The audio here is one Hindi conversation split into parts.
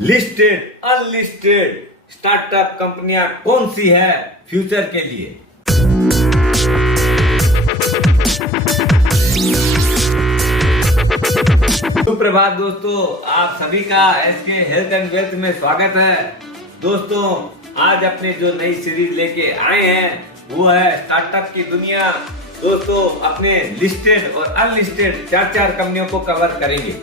लिस्टेड अनलिस्टेड स्टार्टअप कंपनियां कौन सी है फ्यूचर के लिए। सुप्रभात दोस्तों, आप सभी का एसके हेल्थ एंड वेल्थ में स्वागत है। दोस्तों, आज अपने जो नई सीरीज लेके आए हैं वो है स्टार्टअप की दुनिया। दोस्तों, अपने लिस्टेड और अनलिस्टेड चार कंपनियों को कवर करेंगे।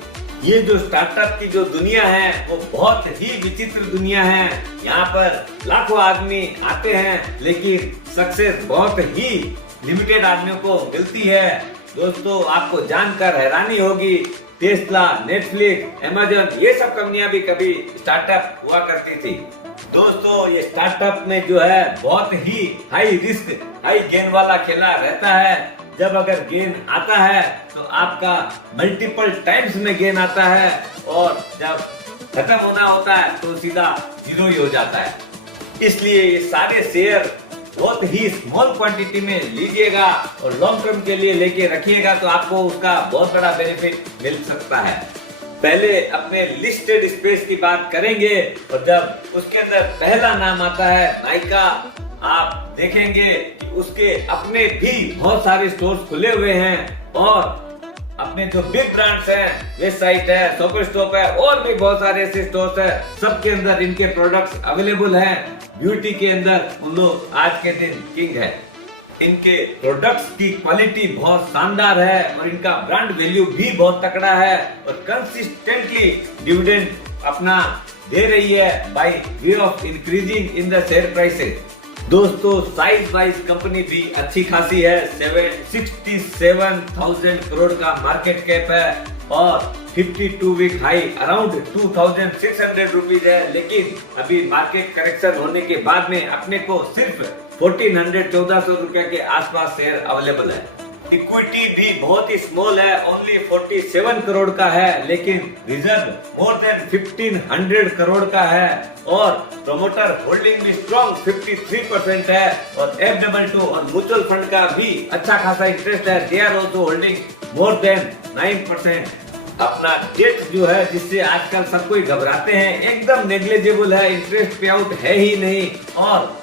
ये जो स्टार्टअप की जो दुनिया है वो बहुत ही विचित्र दुनिया है। यहाँ पर लाखों आदमी आते हैं लेकिन सक्सेस बहुत ही लिमिटेड आदमियों को मिलती है। दोस्तों, आपको जानकर हैरानी होगी, टेस्ला, नेटफ्लिक्स, अमेज़न ये सब कंपनियां भी कभी स्टार्टअप हुआ करती थी। दोस्तों, ये स्टार्टअप में जो है बहुत ही हाई रिस्क हाई गेन वाला खेला रहता है। जब अगर गेन आता है तो आपका मल्टीपल टाइम्स में गेन आता है और जब खत्म होना होता है तो सीधा जीरो ही हो जाता है। इसलिए ये सारे शेयर बहुत ही स्मॉल क्वांटिटी में लीजिएगा और लॉन्ग टर्म के लिए लेके रखिएगा तो आपको उसका बहुत बड़ा बेनिफिट मिल सकता है। पहले अपने लिस्टेड स्पेस की बात करेंगे और जब उसके अंदर पहला नाम आता है नाइका, आप देखेंगे कि उसके अपने भी बहुत सारे स्टोर्स खुले हुए हैं और अपने जो बिग ब्रांड्स हैं, वेस्ट साइट है, सुपर स्टॉप है और भी बहुत सारे ऐसे स्टोर्स हैं, सबके अंदर इनके प्रोडक्ट्स अवेलेबल हैं। ब्यूटी के अंदर उन लोग आज के दिन किंग है। इनके प्रोडक्ट्स की क्वालिटी बहुत शानदार है और इनका ब्रांड वैल्यू भी बहुत तगड़ा है और कंसिस्टेंटली डिविडेंड अपना दे रही है by way of increasing in the share prices. दोस्तों, साइज वाइज कंपनी भी अच्छी खासी है। 67,000 करोड़ का मार्केट कैप है और 52 वीक हाई अराउंड 2,600 रुपीज है। लेकिन अभी मार्केट करेक्शन होने के बाद में अपने को सिर्फ 1,400 रुपया के आसपास शेयर अवेलेबल है। इक्विटी भी बहुत ही स्मॉल है, ओनली 47 करोड़ का है, लेकिन रिजर्व मोर देन 1,500 करोड़ का है और प्रमोटर होल्डिंग भी स्ट्रॉन्ग 53% है और F22 और म्यूचुअल फंड का भी अच्छा खासा इंटरेस्ट है। They are also holding more than 9%। अपना डेट जो है जिससे आजकल सब कोई घबराते हैं एकदम नेग्लिजिबल है, इंटरेस्ट पे आउट है ही नहीं और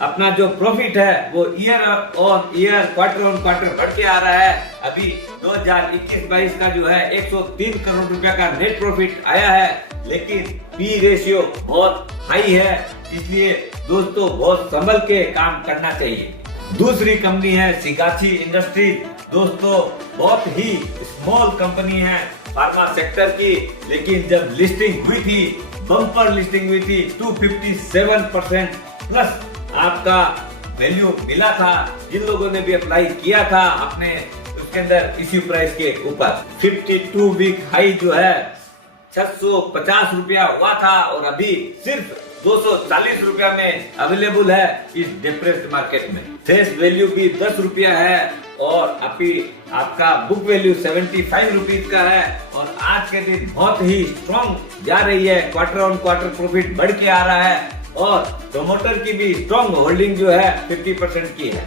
अपना जो प्रॉफिट है वो year on year quarter on quarter बढ़ के आ रहा है। अभी 2021-22 का जो है 103 करोड़ रुपया का नेट प्रॉफिट आया है, लेकिन पी रेशियो बहुत हाई है। इसलिए दोस्तों, बहुत संभल के काम करना चाहिए। दूसरी कंपनी है शिगाची इंडस्ट्रीज। दोस्तों, बहुत ही स्मॉल कंपनी है फार्मा सेक्टर की, लेकिन जब लिस्टिंग हुई थी, बम्पर लिस्टिंग हुई थी, 257% प्लस आपका वैल्यू मिला था। जिन लोगों ने भी अप्लाई किया था अपने उसके अंदर इश्यू प्राइस के ऊपर 52 वीक हाई जो है 650 रुपया हुआ था और अभी सिर्फ 240 रुपया में अवेलेबल है इस डिप्रेस्ड मार्केट में। फेस वैल्यू भी 10 रुपया है और अभी आपका बुक वैल्यू 75 रुपीज का है और आज के दिन बहुत ही स्ट्रॉन्ग जा रही है। क्वार्टर ऑन क्वार्टर प्रॉफिट बढ़ के आ रहा है और प्रमोटर की भी स्ट्रॉन्ग होल्डिंग जो है 50% की है।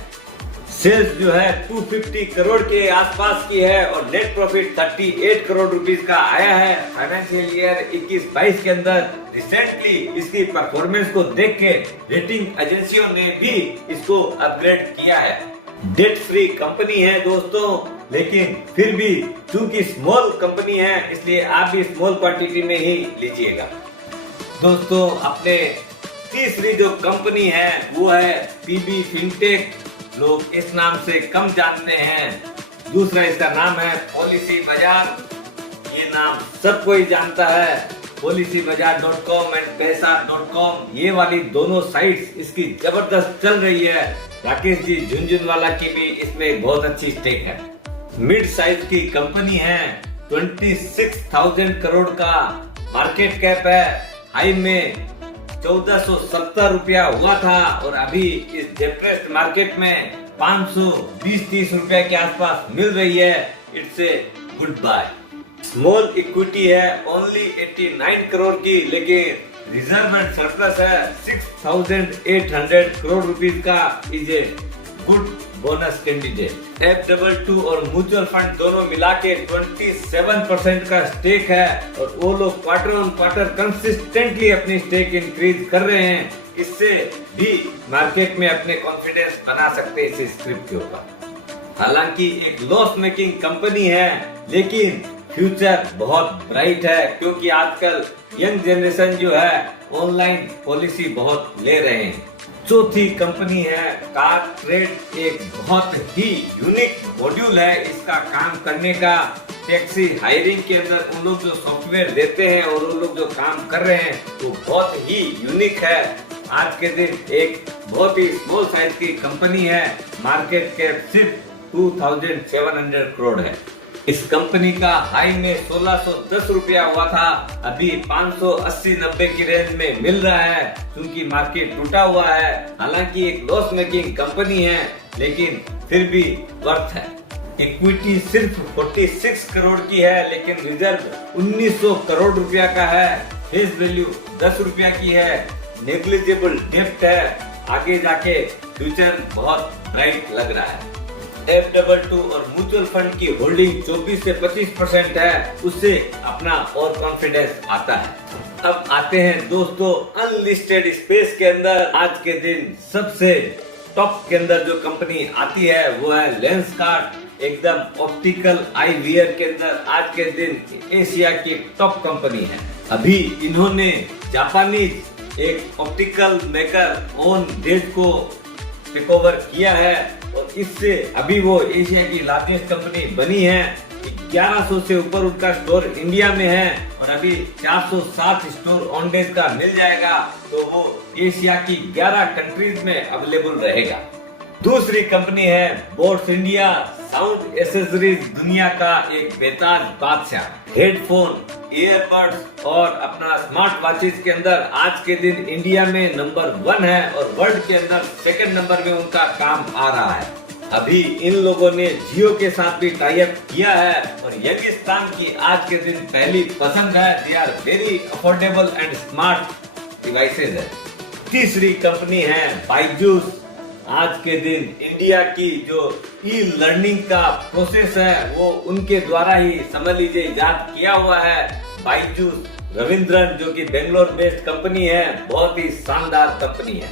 सेल्स जो है 250 करोड़ के आसपास की है और नेट प्रॉफिट 38 करोड़ रुपीस का आया है फाइनेंशियल ईयर 21-22 के अंदर। रिसेंटली इसकी परफॉर्मेंस को देख के रेटिंग एजेंसियों ने भी इसको अपग्रेड किया है। डेट फ्री कंपनी है दोस्तों, लेकिन फिर भी चूंकि स्मॉल कंपनी है इसलिए आप भी स्मॉल क्वांटिटी में ही लीजिएगा। दोस्तों, अपने तीसरी जो कंपनी है वो है पीबी फिनटेक। लोग इस नाम से कम जानते हैं। दूसरा इसका नाम है पॉलिसी बाजार। ये नाम सब कोई जानता है। policybazaar.com एंड पैसा.com ये वाली दोनों साइट्स इसकी जबरदस्त चल रही है। राकेश जी झुनझुनवाला की भी इसमें बहुत अच्छी स्टेक है। मिड साइज की कंपनी है, 26,000 करोड़ का मार्केट कैप है। हाई में 1470 रुपया हुआ था और अभी इस डिप्रेस्ड मार्केट में 520-30 रुपया के आसपास मिल रही है। It's a good buy. Small equity है, ओनली 89 करोड़ की, लेकिन रिजर्व एंड सरप्लस है 6,800 करोड़ रुपीस का। Is a good bonus candidate. F22 और म्यूचुअल फंड दोनों मिला के 27% का स्टेक है और वो लोग क्वार्टर ऑन क्वार्टर कंसिस्टेंटली अपनी स्टेक इंक्रीज कर रहे हैं। इससे भी मार्केट में अपने कॉन्फिडेंस बना सकते हैं इस स्क्रिप्ट के ऊपर। हालांकि एक लॉस मेकिंग कंपनी है, लेकिन फ्यूचर बहुत ब्राइट है, क्योंकि आजकल यंग जनरेशन जो है ऑनलाइन पॉलिसी बहुत ले रहे हैं। चौथी कंपनी है कार ट्रेड। एक बहुत ही यूनिक मॉड्यूल है इसका काम करने का। टैक्सी हायरिंग के अंदर उन लोग जो सॉफ्टवेयर देते हैं और उन लोग जो काम कर रहे हैं वो बहुत ही यूनिक है। आज के दिन एक बहुत ही स्मॉल साइज की कंपनी है, मार्केट कैप सिर्फ 2700 करोड़ है। इस कंपनी का हाई में 1610 रुपया हुआ था, अभी 580-90 की रेंज में मिल रहा है, क्योंकि मार्केट टूटा हुआ है। हालांकि एक लॉस मेकिंग कंपनी है, लेकिन फिर भी वर्थ है। इक्विटी सिर्फ 46 करोड़ की है, लेकिन रिजर्व 1900 करोड़ रुपया का है। फेस वैल्यू 10 रुपया की है। नेग्लिजिबल डेप्ट है। आगे जाके फ्यूचर बहुत ब्राइट लग रहा है। F22 और म्यूचुअल फंड की होल्डिंग 24 से 25% है, उससे अपना और कॉन्फिडेंस आता है। अब आते हैं दोस्तों अनलिस्टेड स्पेस के अंदर। आज के दिन सबसे टॉप के अंदर जो कंपनी आती है वो है लेंसकार्ट। एकदम ऑप्टिकल आई वियर के अंदर आज के दिन एशिया की टॉप कंपनी है। अभी इन्होंने जापानीज एक ऑप्टिकल मेकर ओन डेज को टेक ओवर किया है और इससे अभी वो एशिया की लार्जेस्ट कंपनी बनी है। 1100 से ऊपर उनका स्टोर इंडिया में है और अभी 407 स्टोर ऑन डेज का मिल जाएगा, तो वो एशिया की 11 कंट्रीज में अवेलेबल रहेगा। दूसरी कंपनी है बोट्स इंडिया। साउंड एसेसरीज दुनिया का एक बेताज बादशाह। हेडफोन, ईयरबड्स और अपना स्मार्ट वॉचेस के अंदर आज के दिन इंडिया में नंबर 1 है और वर्ल्ड के अंदर सेकंड नंबर में उनका काम आ रहा है। अभी इन लोगों ने जियो के साथ भी टाई अप किया है और यंगिस्तान की आज के दिन पहली पसंद है। They are very affordable and smart devices है। तीसरी कंपनी है बायजूस। आज के दिन इंडिया की जो ई लर्निंग का प्रोसेस है वो उनके द्वारा ही समझ लीजिए इजाद किया हुआ है। बायजूस रविंद्रन जो कि बेंगलोर बेस्ड कंपनी है, बहुत ही शानदार कंपनी है।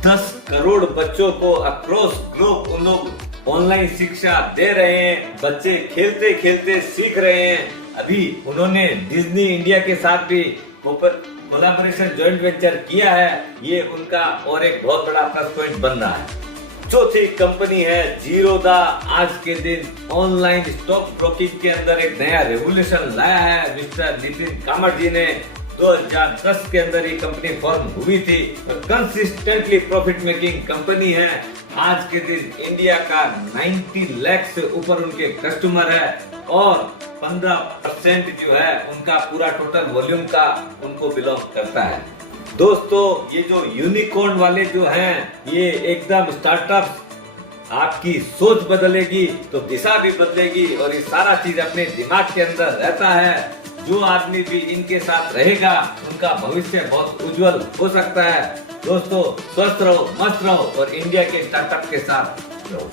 10 करोड़ बच्चों को अक्रॉस ग्लोब उन लोग ऑनलाइन शिक्षा दे रहे हैं। बच्चे खेलते खेलते सीख रहे हैं। अभी उन्होंने डिज्नी इंडिया के साथ भी कोलैबोरेशन जॉइंट वेंचर किया है। ये उनका और एक बहुत बड़ा प्लस पॉइंट बन रहा है। चौथी कंपनी है जीरोधा। आज के दिन ऑनलाइन स्टॉक ब्रोकिंग के अंदर एक नया रेवोल्यूशन लाया है मिस्टर नितिन कामत जी ने। 2010 के अंदर ये कंपनी फॉर्म हुई थी और कंसिस्टेंटली प्रॉफिट मेकिंग कंपनी है। आज के दिन इंडिया का 90 लाख से ऊपर उनके कस्टमर है और 15% जो है उनका पूरा टोटल वॉल्यूम का उनको बिलोंग करता है। दोस्तों ये जो यूनिकॉर्न वाले जो हैं ये एकदम स्टार्टअप आपकी सोच बदलेगी तो दिशा भी बदलेगी और ये सारा चीज अपने दिमाग के अंदर रहता है। जो आदमी भी इनके साथ रहेगा उनका भविष्य बहुत उज्जवल हो सकता है। दोस्तों स्वस्थ रहो, मस्त रहो और इंडिया के स्टार्टअप के साथ रहो।